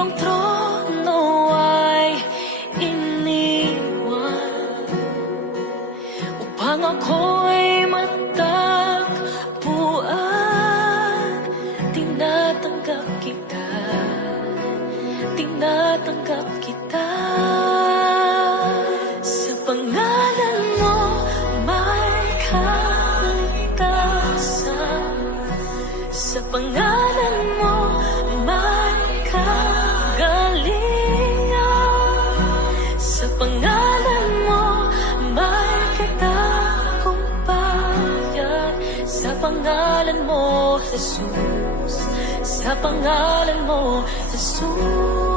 iyong trono ay iniwan upang ako'y matagpuan. Tinatanggap kita, tinatanggap kita. Sa pangalan mo may kaligtasan, sa pangalan mo may kagalingan, sa pangalan mo may katagumpayan, sa pangalan mo, Jesus, sa pangalan mo, Jesus.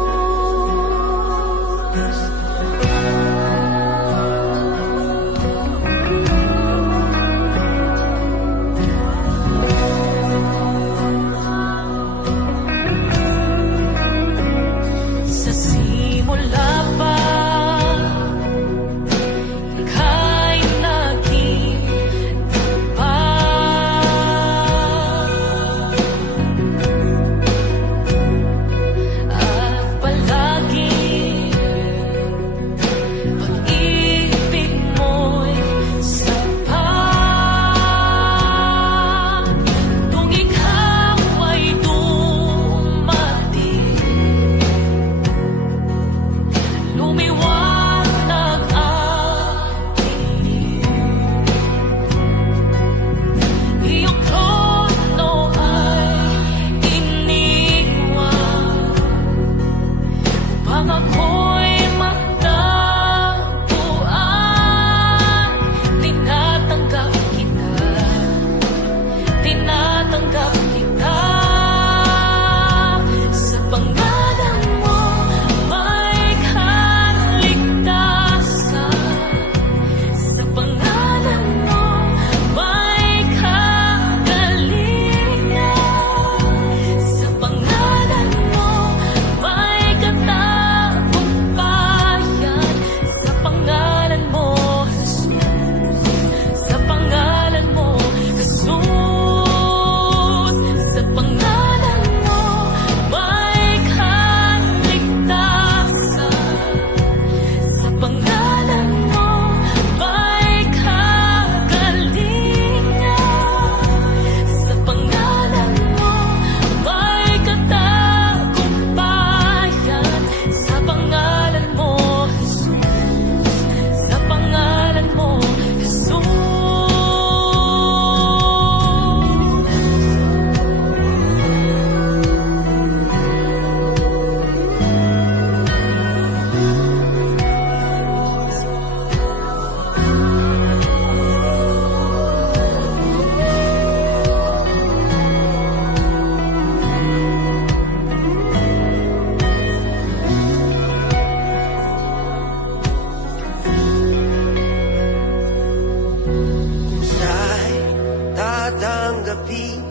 Tatanggapin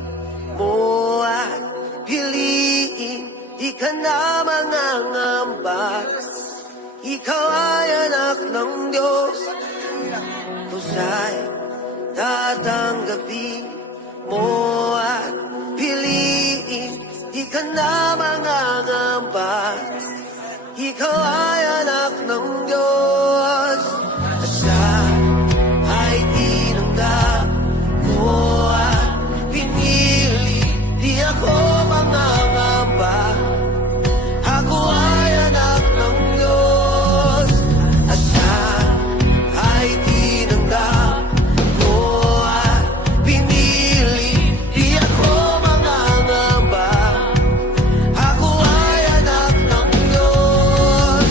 mo at piliin, di ka na mangangamba. Ikaw ay anak ng Diyos. Kusa'y tatanggapin mo at piliin, di ka na mangangamba. Ikaw ay anak ng Diyos. At siya ay tinanggap ko at pinili, di ako mangangamba. Ako ay anak ng Diyos. At siya ay tinanggap ko at pinili, di ako mangangamba. Ako ay anak ng Diyos.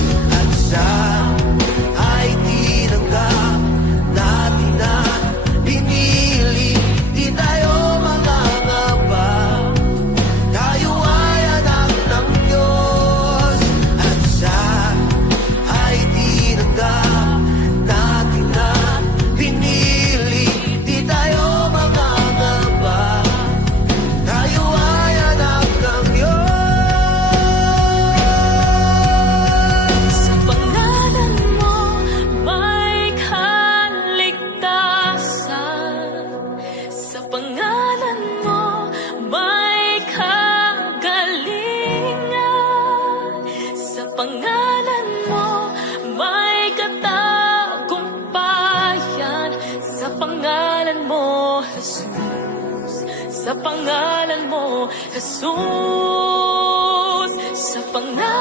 pangalan mo may katagumpayan. Sa pangalan mo, Jesus. Sa pangalan mo, Jesus. Sa pangalan